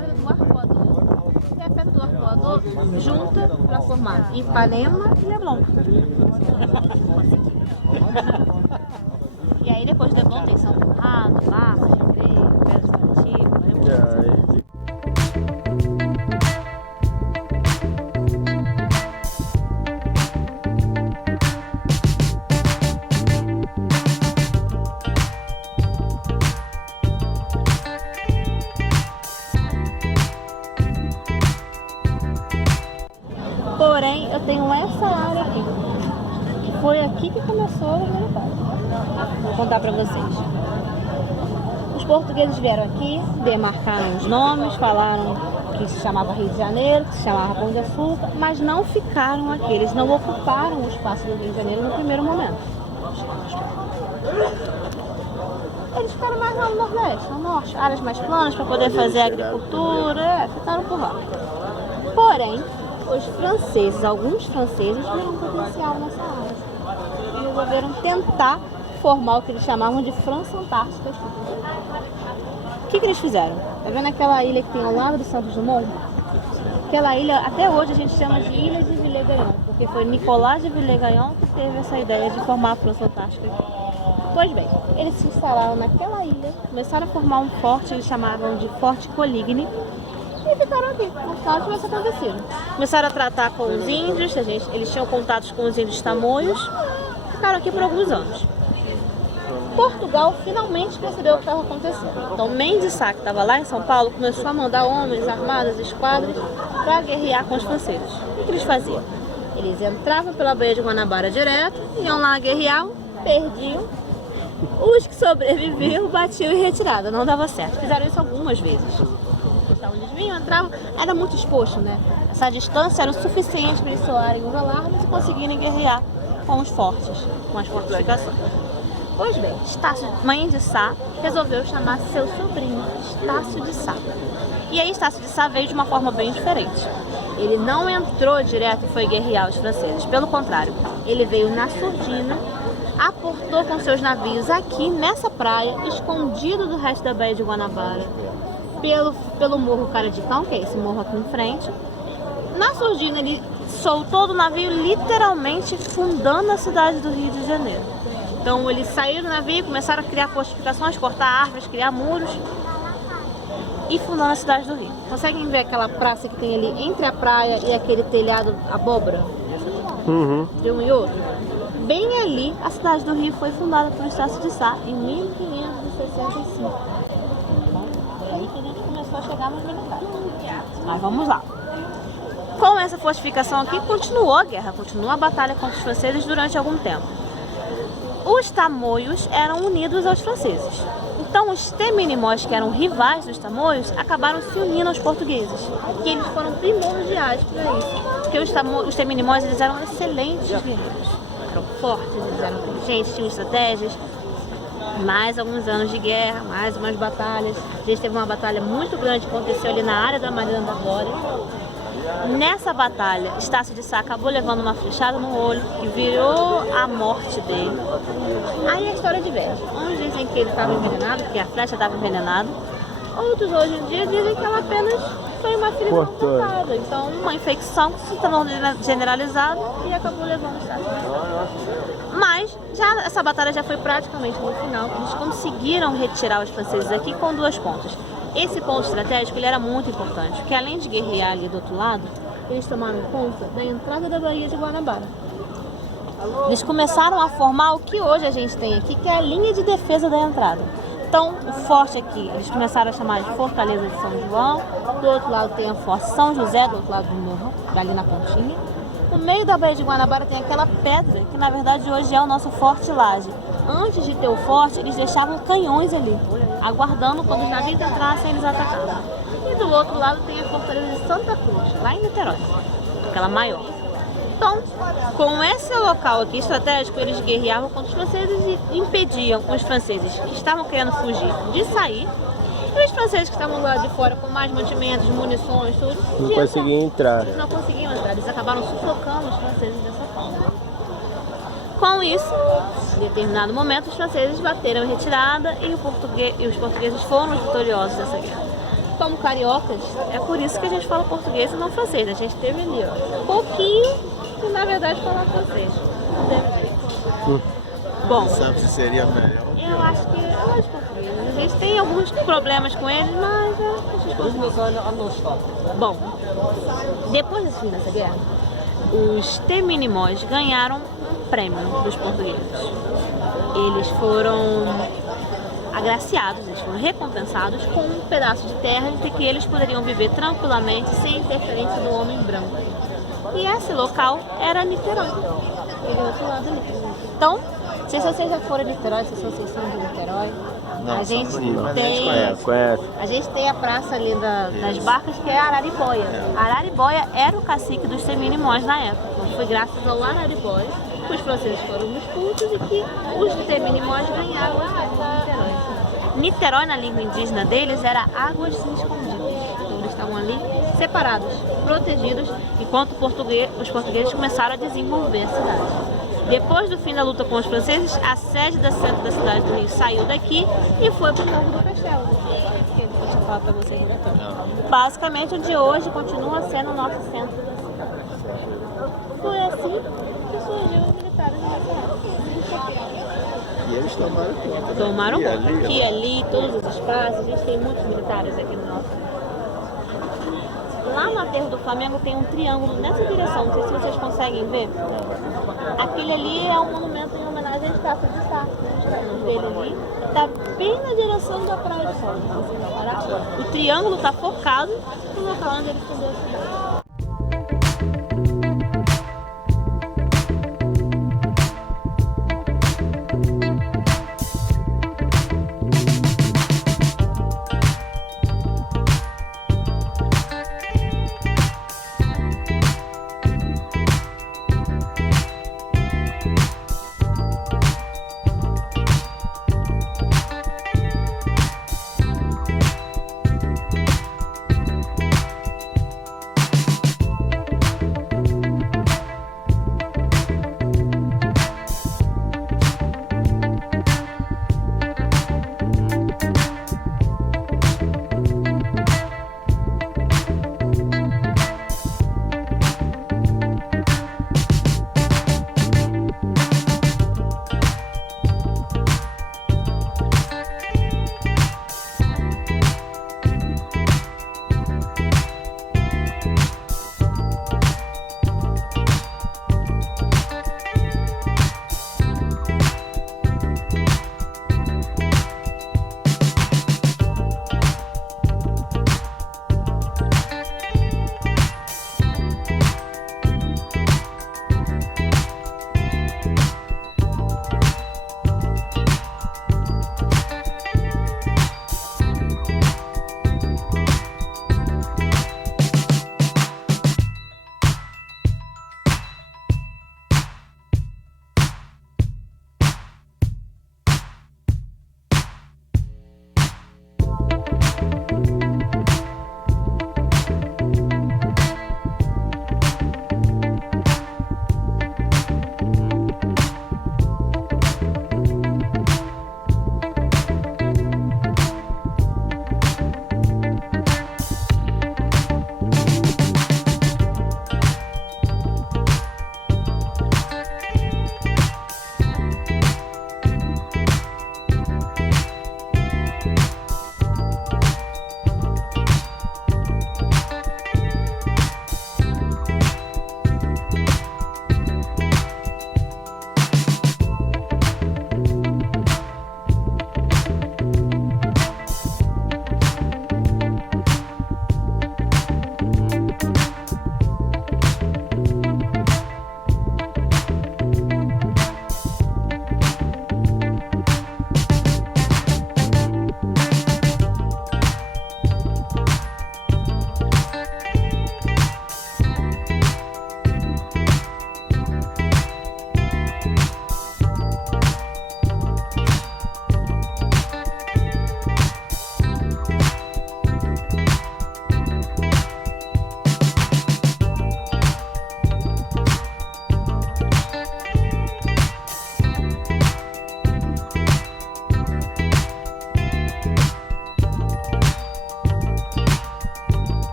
pedra do arpoador. E a pedra do arpoador junta para formar Ipanema e Leblon. E aí depois de Leblon tem São Conrado, Barra, Recreio, Pedra de Curitiba. Porém, eu tenho essa área aqui. Foi aqui que começou a militares. Vou contar pra vocês. Os portugueses vieram aqui, demarcaram os nomes, falaram que se chamava Rio de Janeiro, que se chamava Pão de Açúcar, mas não ficaram aqui. Eles não ocuparam o espaço do Rio de Janeiro no primeiro momento. Eles ficaram mais lá no Nordeste, no Norte, áreas mais planas para poder fazer agricultura, ficaram por lá. Porém, os franceses, alguns franceses, viram potencial nessa área e resolveram tentar formar o que eles chamavam de França Antártica. O que eles fizeram? Tá vendo aquela ilha que tem ao lado do Santos Dumont? Aquela ilha, até hoje a gente chama de Ilha de Villers-Gaillon, porque foi Nicolas de Villers-Gaillon que teve essa ideia de formar a França Antártica aqui. Pois bem, eles se instalaram naquela ilha, começaram a formar um forte, eles chamavam de Forte Coligny, e ficaram aqui, como se nada tivesse acontecido. Começaram a tratar com os índios, eles tinham contatos com os índios tamoios, ficaram aqui por alguns anos. Portugal finalmente percebeu o que estava acontecendo. Então Mendes Sá, que estava lá em São Paulo, começou a mandar homens, armadas, esquadras para guerrear com os franceses. O que eles faziam? Eles entravam pela Baía de Guanabara direto, iam lá guerrear, perdiam. Os que sobreviviam batiam em retirada, não dava certo. Fizeram isso algumas vezes. Então eles vinham, entravam, era muito exposto, né? Essa distância era o suficiente para eles soarem os alarmes e conseguirem guerrear com os fortes, com as fortificações. Pois bem, Mãe de Sá resolveu chamar seu sobrinho, Estácio de Sá. E aí Estácio de Sá veio de uma forma bem diferente. Ele não entrou direto e foi guerrear os franceses, pelo contrário, ele veio na surdina, aportou com seus navios aqui nessa praia, escondido do resto da Baía de Guanabara, pelo Morro Cara de Cão, que é esse morro aqui em frente. Na surdina ele soltou do navio, literalmente fundando a cidade do Rio de Janeiro. Então eles saíram do navio, começaram a criar fortificações, cortar árvores, criar muros e fundando a cidade do Rio. Conseguem ver aquela praça que tem ali entre a praia e aquele telhado abóbora? De um e outro? Bem ali, a cidade do Rio foi fundada por Estácio de Sá em 1565. Foi aí que a gente começou a chegar nos militares. Mas vamos lá. Com essa fortificação aqui, continuou a guerra, continuou a batalha contra os franceses durante algum tempo. Os tamoios eram unidos aos franceses. Então os temenimós, que eram rivais dos tamoios, acabaram se unindo aos portugueses. E eles foram primordiais para isso. Porque os temenimós, eles eram excelentes guerreiros. Eram fortes, eles eram inteligentes, tinham estratégias. Mais alguns anos de guerra, mais umas batalhas. A gente teve uma batalha muito grande que aconteceu ali na área da Marina da Glória. Nessa batalha, Estácio de Sá acabou levando uma flechada no olho, que virou a morte dele. Aí a história diverge. Uns dizem que ele estava envenenado, que a flecha estava envenenada. Outros hoje em dia dizem que ela apenas foi uma ferida não tratada. Então, uma infecção que se tornou generalizada e acabou levando o Estácio de Sá. Mas essa batalha já foi praticamente no final. Eles conseguiram retirar os franceses aqui com duas pontas. Esse ponto estratégico ele era muito importante, porque além de guerrear ali do outro lado, eles tomaram conta da entrada da Baía de Guanabara. Eles começaram a formar o que hoje a gente tem aqui, que é a linha de defesa da entrada. Então, o forte aqui, eles começaram a chamar de Fortaleza de São João. Do outro lado tem a Forte São José, do outro lado do morro, ali na pontinha. No meio da Baía de Guanabara tem aquela pedra, que na verdade hoje é o nosso Forte Laje. Antes de ter o forte, eles deixavam canhões ali, aguardando quando os navios entrassem, eles atacavam. E do outro lado tem a Fortaleza de Santa Cruz, lá em Niterói, aquela maior. Então, com esse local aqui estratégico, eles guerreavam contra os franceses e impediam os franceses que estavam querendo fugir de sair. E os franceses que estavam lá de fora com mais mantimentos, munições, tudo, não conseguiam entrar. Eles não conseguiam entrar, eles acabaram sufocando os franceses dessa forma. Com isso, em determinado momento, os franceses bateram em retirada e os portugueses foram os vitoriosos dessa guerra. como cariocas, é por isso que a gente fala português e não francês. A gente teve ali, ó, um pouquinho que na verdade falar francês. Não teve jeito. Bom, Sabe se seria melhor? eu acho que eu gosto de português. A gente tem alguns problemas com eles, mas bom, depois do fim dessa guerra, os Teminimós ganharam um prêmio dos portugueses. Eles foram agraciados, eles foram recompensados com um pedaço de terra de que eles poderiam viver tranquilamente sem interferência do homem branco. E esse local era Niterói. Ele é outro lado ali. Então, se vocês já foram a Niterói, se vocês são de Niterói, Não, a gente não, mas a gente tem... Conhece? A gente tem a praça ali das barcas, que é Araribóia. Araribóia era o cacique dos Teminimós na época. Foi graças ao Araribóia que os franceses foram expulsos e que os Teminimós ganharam as terras de Niterói. Niterói, na língua indígena deles, era águas escondidas. Então eles estavam ali separados, protegidos, enquanto os portugueses começaram a desenvolver a cidade. Depois do fim da luta com os franceses, a sede da cidade do Rio saiu daqui e foi para o Morro do Castelo. Que eu tinha falado para vocês. Basicamente, o de hoje continua sendo o nosso centro da cidade. Foi assim que surgiu os militares nessa época. E eles tomaram conta, né? Tomaram E conta. Aqui, ali, todos os espaços, a gente tem muitos militares aqui no nosso. Lá no aterro do Flamengo tem um triângulo nessa direção, não sei se vocês conseguem ver. Aquele ali é um monumento em homenagem à estátua de Sá. Dele ali está bem na direção da Praia do Sol. O triângulo está focado no local onde ele fundou a cidade.